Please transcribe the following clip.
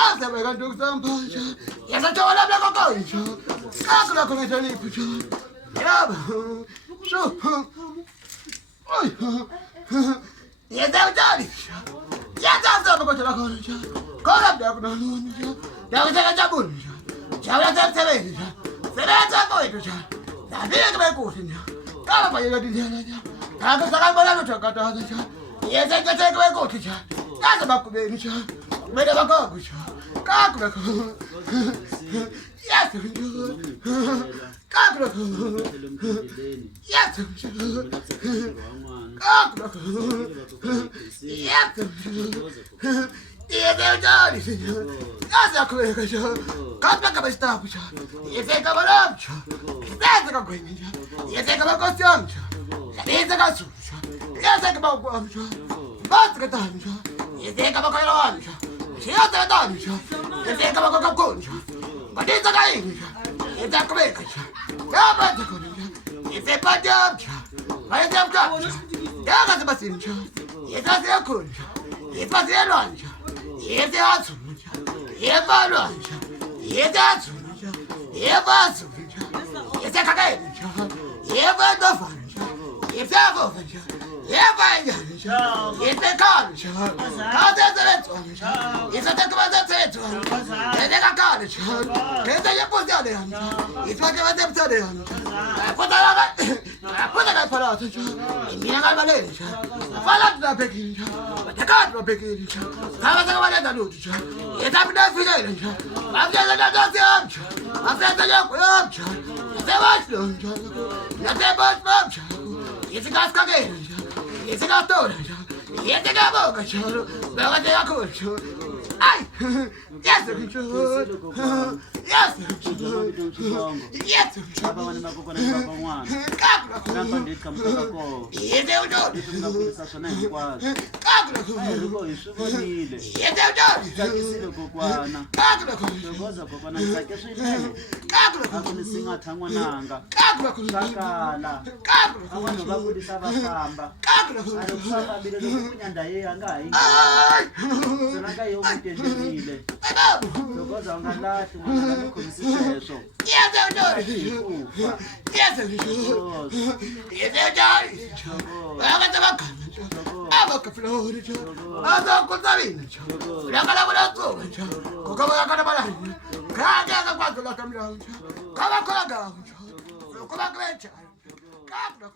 Casa me gandu sampacha. Yesa chola bla kokoncha. Kakula kona tani pucha. Yaba. So. Oi. Yesa utani. Yesa sabu ko chola koncha. Kola bla kona nuncha. Dawa sega jabuncha. Chabla tercerecha. Sereta koitucha. Sabia que me cusinha. Kala pa yega dinja. Kaga sagal bala no chakata cha. Yesa que me cusinha. Kasa bakubencha. Meda bakakusha. Kakula ko. Yes. Kakula ko. Yes. Kakula ko. Yes. Ide ujali senhor. Asa kuweka cha. Kapa kama stapu cha. Ise kama lamcha. Ise kama kwenye cha. Ise kama kostiam cha. Ise kama su cha. Ise kama ukwam cha. Basta katani cha. Ise kama kailan cha. Ise katani cha. Ise kama kokapkon cha. Badisa kain cha. Ise kuweka cha. Kapa cha kuni cha. Ise padam cha. Padam cha. Yaga sebasin cha. Ise sekun cha. Ise selan cha. Ese azulunca, eva lonca, ese azulunca, eva azulunca, ese cacainca, eva dofanca, ese agofanca, eva enganca, ese canca, cada zeretonca, ese tecmada zeretonca, ese cacanca, ese yaposadeanca, ese cacadeanca, puta la parata, e mia galvalenca, fala da pequinca, te cado pequinca, stava da da luce, e da da filenca, ma da da fiamcia, ma da da fiamcia, se vai longe, la te vas mamcia, e si casca genca, e si castorcia, e te caboca, ma te la colcia. Ai! Yes, yes, yes. Abanye makukona baba mwana. Namba ndikamtaka ko. Yede ujo. Ndikumulisa sona ikwazi. Kakula. Ayiko isubonile. Yede ujo. Sakisile kokwana. Kakula. Ngoza kokwana sakeswile. Kakula. Akunisingatha ngwananga. Kakula. Sakala. Kakula. Abantu bakudisa abafamba. Kakula. Akusaba bile lokunyanda yeyangayi. Ai! Sonaka yomutendelile. Ngoza ungalahli mwana ngakhomisisesho. Yede ujo. Yede ujo. Yede ujo. Bakathabakhala. Abakaflori cho. Azakutsabini cho. Ulakala kulatsuka cho. Kokabakala balani. Kaya kakwazi lakamla cho. Kabakhola gawo cho. Kubakwecha. Kakula.